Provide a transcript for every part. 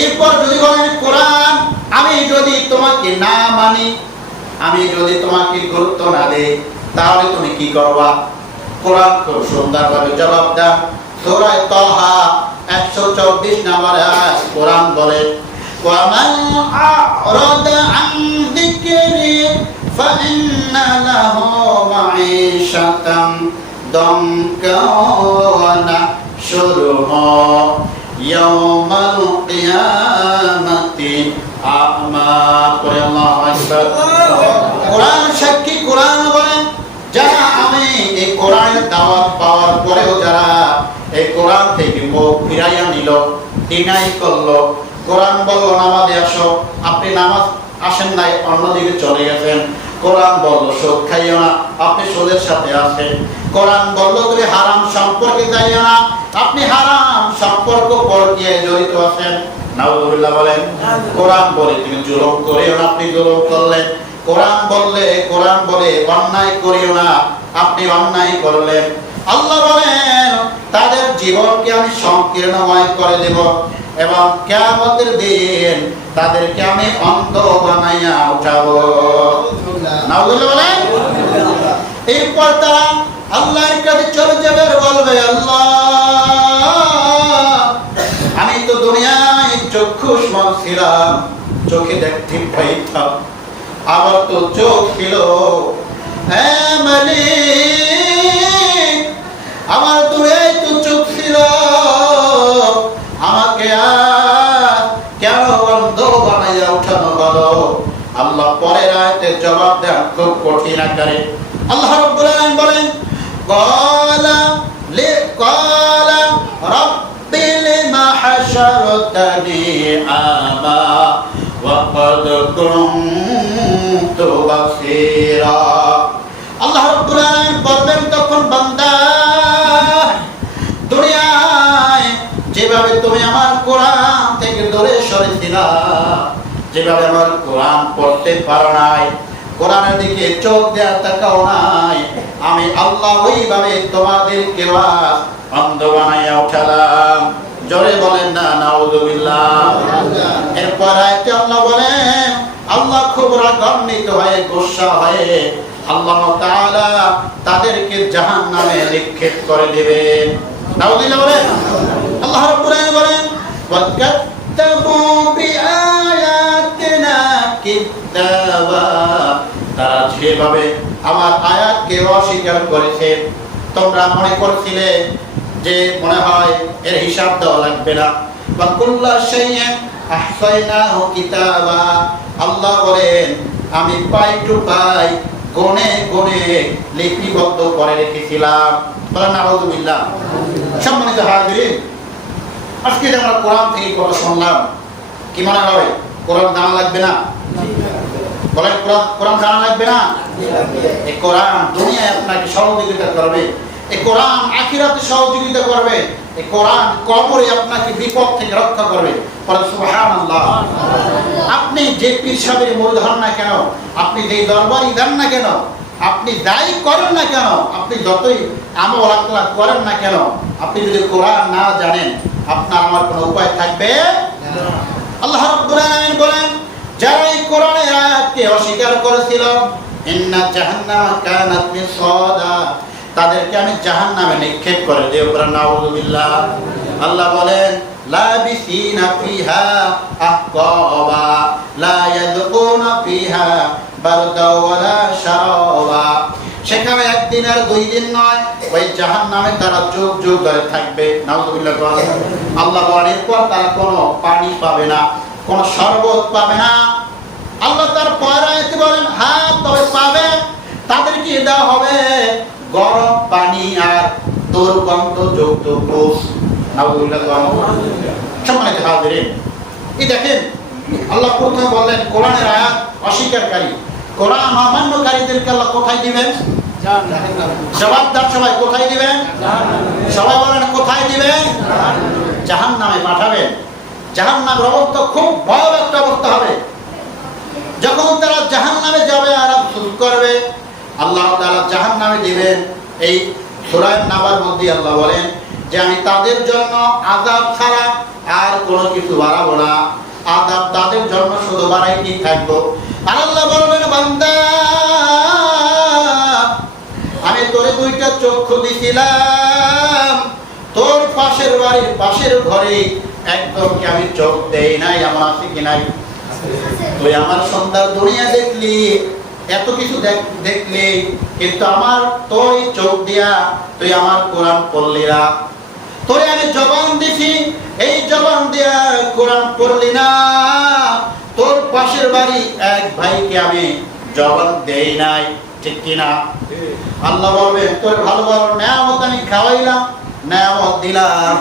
এরপর যদি বলেন কোরআন আমি যদি তোমাকে না মানি, আমি যদি তোমাকে গুরুত্ব না দেই, তাহলে তুমি কি করবা? কোরআন খুব সুন্দরভাবে জবাব দেয়। সূরা তাহা 124 নম্বর আয়াত কোরআন বলে, ওয়ামান আ'রাদা আন যিকরি ফাইন্না লাহু মাঈশাতান দানকা ওয়া নাহশুরুহু ইয়াওমাল কিয়ামাতি আ'মা। আল্লাহু আকবার। কোরআন সাক্ষী, কোরআন বলেন যারা আমি এই কোরআনের দাওয়াত পাওয়ার পরেও যারা এই কোরআন থেকে মুখ ফিরাইয়া নিল, ডিনাই করলো, কোরআন বলল নামাজে আসো, আপনি নামাজ আসেন নাই, অন্যদিকে চলে গেছেন। কোরআন বলল সুদ খাইও না, আপনি সুদের সাথে আছেন। কোরআন বলল তুমি হারাম সম্পর্কে যাইও না, আপনি হারাম সম্পর্ক পরকীয়ায় জড়িত আছেন। নাউযুবিল্লাহ বলেন। কোরআন বলে তুমি জুলুম করিও না, আপনি জুলুম করলেন। কোরআন বলে অন্যায় করিও না, আপনি অন্যায় করলেন। আল্লাহ বলেন তাদের জীবনকে আমি সংকীর্ণময় করে দেব এবং কিয়ামতের দিন তাদেরকে আমি অন্ধ বানাইয়া উঠাবো। নাউযুবিল্লাহ বলেন। এরপর তারা আল্লাহর কাছে চলে যাবে আর বলবে, আল্লাহ আমি তো দুনিয়ায় চক্ষুষ্মান ছিলাম, চোখে দেখতে পাইতাম, আবার তো চোখ ছিল, হ্যাঁ মালিক আমার দুনিয়ায় তো চোখ ছিল, আমাকে আর কেন অন্ধ বানাইয়া উঠানো হলো? আল্লাহ পরের আয়াতে জবাব দেন খুব কঠিন আকারে। আল্লাহ রাব্বুল আলামিন বলেন, ক্বালা রাব্বি লিমা হাশারতানি আমা ওয়া ক্বাদ কুনতু বাসীরা। আল্লাহ রাব্বুল আলামিন বলবেন তখন, বান্দা দুনিয়ায় যেভাবে তুমি আমার কোরআন থেকে দূরে সরেছিলা, যেভাবে আমার কোরআন পড়তে পারো নাই, কোরআনের দিকে চোখ দেওয়া তাকাও নাই, আমি আল্লাহ ওইভাবে তোমাদেরকে অন্ধ বানাইয়া উঠালাম। জোরে বলেন না নাউযুবিল্লাহ। এরপর আয়াতে আল্লাহ বলেন, আল্লাহ খুব রাগান্বিত হয়ে, গোসা হয়ে আল্লাহ তাআলা তাদেরকে জাহান্নামে নিক্ষেপ করে দিবেন। নাউযুবিল্লাহ বলেন। আল্লাহ রাব্বুল আলামিন বলেন, ওয়াকাত্তাবু বিআয়াতিনা কিদ্দাবা। তারা যেভাবে আমার আয়াতকে অস্বীকার করেছে, তোমরা মনে করছিলে যে মনে হয় এর হিসাব দেওয়া লাগবে না। ওয়া কুল্লা শাইইন আহসাইনাহু কিতাবা। আল্লাহ বলেন আমি পাই টু পাই গুণে গুণে লিপিবদ্ধ করে রেখেছিলাম। বলেন নাউযুবিল্লাহ। সম্মানিত হাজিরিন, আজকে যে আমরা কোরআন থেকে কথা শুনলাম, কি মনে হয় কোরআন জানা লাগবে না? বলেন কোরআন জানা লাগবে না? এই কোরআন দুনিয়ায় আপনাকে সহযোগিতা করবে, এই কোরআন আখিরাতে সহযোগিতা করবে, এই কোরআন কবরে আপনাকে বিপদ থেকে রক্ষা করবে। বলেন সুবহানাল্লাহ। আপনি যে পীর সাহেবের মুরিদ হন না কেন, আপনি যে দরবারি দেন না কেন, আপনি যাই করেন না কেন, আপনি যতই আমল আখলাক করেন না কেন, আপনি যদি কোরআন না জানেন আপনার আমার কোনো উপায় থাকবে না। আল্লাহ রাব্বুল আলামিন বলেন, যারা এই কোরআনের আয়াতকে অস্বীকার করেছিল, ইন্না জাহান্নামা কানাত মিরসাদা, তাদেরকে আমি জাহান্নামে নিক্ষেপ করে দেব। নাউযুবিল্লাহ। আল্লাহ বলেন, লাবিসিনা ফিহা আহকাবা লা ইয়াযকুনা ফিহা বারদা ওয়ালা শারাবা। সেখানে একদিন আর দুই দিন নয়, ওই জাহান্নামে তারা যুগ যুগ ধরে থাকবে। নাউযুবিল্লাহ। আল্লাহ বলেন এরপর তারা কোনো পানি পাবে না, কোনো শরবত পাবে না। আল্লাহ তার পরের আয়াতে বলেন, হ্যাঁ তবে পাবে, তাদেরকে দেওয়া হবে গরম পানি আর দুর্গন্ধযুক্ত গোশ। নাউযুবিল্লাহ। সম্মানিত হাজিরিন, এই দেখেন আল্লাহ প্রথমে বললেন কোরআনের আয়াত অস্বীকারী, কোরআন অমান্যকারীদেরকে আল্লাহ কোথায় দিবেন? জবাব দেন সবাই, কোথায় দিবেন? সবাই বলেন কোথায় দিবেন? জাহান্নামে পাঠাবেন। জাহান্নামের অবস্থা খুব ভয়াবহ একটা অবস্থা হবে। যখন তারা জাহান্নামে যাবে আর আফসোস করবে, আল্লাহ তাআলা জাহান্নামে দিবেন। এই সূরা নাবার মধ্যে আল্লাহ বলেন যে আমি তাদের জন্য আযাব ছাড়া আর কোনো কিছু বাড়াবো না, আযাব তাদের জন্য শুধু বাড়াইতেই থাকবো। আর আল্লাহ বলবেন, বান্দা আমি তোরে দুইটা চক্ষু দিছিলাম, তোর পাশের বাড়ির পাশের ঘরে একদম কি আমি চোখ দেই নাই? আমার আছে কি নাই? তুই আমার সুন্দর দুনিয়া দেখলি, এত কিছু দেখলি, কিন্তু আমার তোর চোখ দিয়া তুই আমার কোরআন পড়লি না। তোরে আমি জবান দিছি, এই জবান দিয়া কোরআন পড়লি না। তোর পাশের বাড়ি এক ভাইকে আমি জবান দেই নাই, ঠিক কিনা? আল্লাহ বলবে, তোর ভালো ভালো নেয়ামত আমি খাওয়াইলাম, নেয়ামত দিলাম,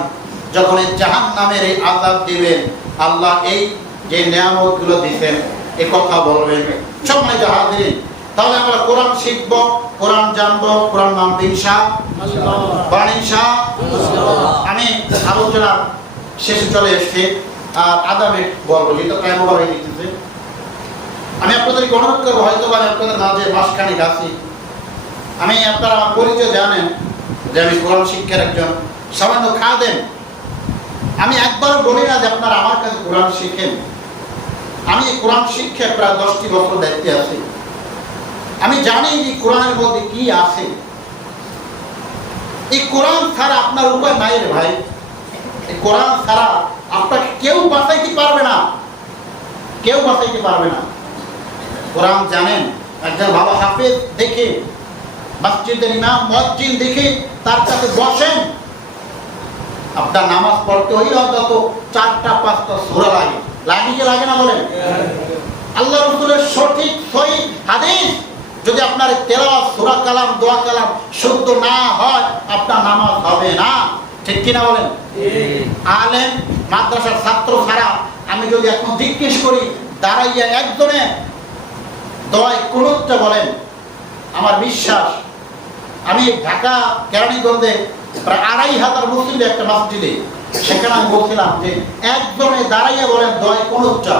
যখন জাহান্নামের এই আযাব দিবেন, আল্লাহ এই যে নেয়ামত গুলো দিবেন এ কথা বলবেন। সম্মানিত হাজিরিন, তাহলে আমরা কোরআন শিখবো, কোরআন জানবো, কোরআন মানবো ইনশাআল্লাহ। আমি আলোচনা শেষে চলে এসেছি, আর আধা মিনিট বলবো, যেটা টাইম ওভার হয়ে গেছে। আমি আপনাদেরকে অনুরোধ করবো, হয়তো বা আপনাদের মাঝে মাসখানেক আছি, আমি আপনারা আমার পরিচয় জানেন যে আমি কোরআন শিক্ষার একজন সামান্য খাদেম। আমি একবারও বলি না যে আপনারা আমার কাছে কোরআন শিখেন। আমি কোরআন শিক্ষা প্রায় 10টি বছর দায়িত্বে আছি। আমি জানি যে কোরআনের মধ্যে কি আছে। এই কোরআন ছাড়া আপনার উপায় নাই রে ভাই। এই কোরআন ছাড়া আপনাকে কেউ বাঁচাইতে পারবে না, কেউ বাঁচাইতে পারবে না। কোরআন জানেন, একজন ভালো হাফেজ দেখে, মসজিদের ইমাম মুয়াজ্জিন দেখে তার কাছে বসেন, আপনার নামাজ পড়তে হইলে অন্তত 4টা-5টা সূরা লাগে। লাগে কি লাগে না বলেন? আল্লাহ রাসূলের সঠিক সহিহ হাদিস যদি আপনার তেলাওয়াত, সূরা কালাম, দোয়া কালাম শুদ্ধ না হয়, আপনার নামাজ হবে না, ঠিক কিনা বলেন? আলেম মাদ্রাসার ছাত্র ছাড়া আমি যদি এখন জিজ্ঞেস করি, দাঁড়াইয়া একজনে দোয়ায় কুনুতটা বলেন, আমার বিশ্বাস, আমি ঢাকা কেরানীগঞ্জে প্রায় 2500 মুসলিমের একটা মসজিদে, সেখানে আমি বলছিলাম যে একজনে দাঁড়াইয়া বলেন দোয়ায় কুনুতটা।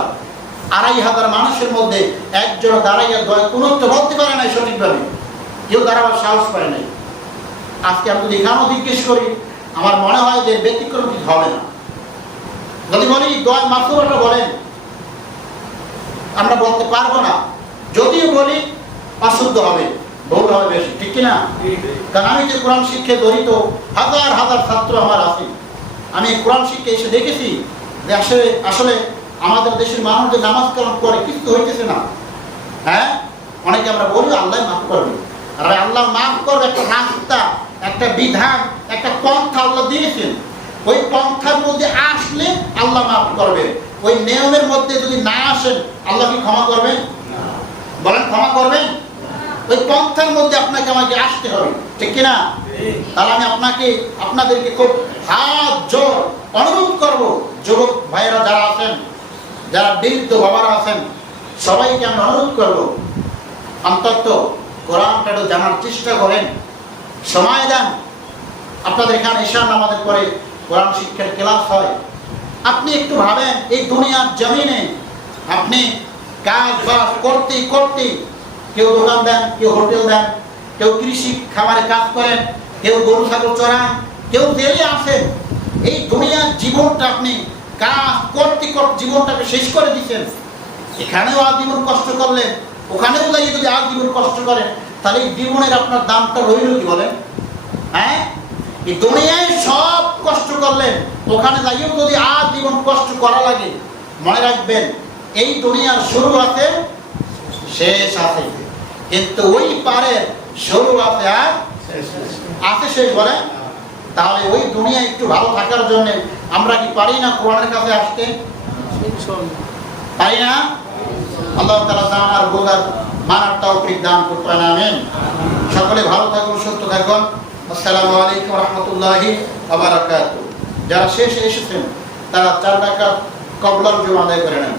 2500 মানুষের মধ্যে একজন দাঁড়াইয়া দোয়ায় কুনুতটা বলতে পারে নাই সঠিকভাবে, কেউ দাঁড়াবার সাহস পায় নাই। আজকে আমি যদি এখানেও জিজ্ঞেস করি, আমার মনে হয় যে ব্যতিক্রম কিছু হবে না। যদি বলি দোয়ায় মাসুরাটা বলেন, আমরা বলতে পারবো না। যদিও বলি অশুদ্ধ হবে, ভুল হবে বেশি, ঠিক কিনা? কারণ আমি যে কোরআন শিক্ষায় জড়িত, হাজার হাজার ছাত্র আমার আছে। আমি কোরআন শিক্ষা এসে দেখেছি যে আসলে আমাদের দেশের মানুষ যে নামাজ কালাম করে কিছু হইতেছে না। হ্যাঁ, অনেকে আমরা বলি আল্লাহ মাফ করবে, আর আল্লাহ মাফ করবে একটা রাস্তা, একটা বিধান, একটা পন্থা আল্লাহ দিয়েছেন। ওই পন্থার মধ্যে আসলে আল্লাহ মাফ করবে। ওই নিয়মের মধ্যে যদি না আসেন, আল্লাহ কি ক্ষমা করবেন? বলেন, ক্ষমা করবেন? ওই পন্থার মধ্যে আপনাকে আমাকে আসতে হবে, ঠিক কিনা? তাহলে আমি আপনাদেরকে খুব হাত জোর অনুরোধ করবো, যুবক ভাইয়েরা যারা আছেন, যারা বৃদ্ধ বাবারা আছেন, সবাইকে আমি অনুরোধ করবো, অন্তত কোরআনটা একটু জানার চেষ্টা করেন, সময় দেন। আপনাদের এখানে ঈশার নামাজের পরে কোরআন শিক্ষার ক্লাস হয়। আপনি একটু ভাবেন, এই দুনিয়ার জমিনে আপনি কাজ বাজ করতে করতে, কেউ দোকান দেন, কেউ হোটেল দেন, কেউ কৃষি খামারে কাজ করেন, কেউ গরু ছাগল চড়ান, কেউ জেলে আসেন। এই দুনিয়ার জীবনটা আপনি কাজ করতে করতে জীবনটাকে শেষ করে দিচ্ছেন। এখানেও আজীবন কষ্ট করলেন, ওখানেও দাঁড়িয়ে যদি আজীবন কষ্ট করেন, তাহলে এই জীবনের আপনার দামটা রইল কি বলেন? হ্যাঁ, এই দুনিয়ায় সব কষ্ট করলেন, ওখানে দাঁড়িয়েও যদি আজীবন কষ্ট করা লাগে, মনে রাখবেন এই দুনিয়ার শুরু আছে, শেষ আছে, কিন্তু ওই পারের শুরু আছে আর আছে শেষ বলেন। তাহলে ওই দুনিয়া একটু ভালো থাকার জন্য আমরা কি পারি না কোরআনের কাছে আসতে? পারি না? আল্লাহ তাআলা জানার বোঝার মানার তৌফিক দান করতে পারেন, আমিন। সকলে ভালো থাকুন, সুস্থ থাকুন। আসসালামু আলাইকুম ওয়া রাহমাতুল্লাহি ওয়া বারাকাতুহু। যারা শেষে এসেছেন তারা 4 রাকাত কবলার জন্য আদায় করে নেন।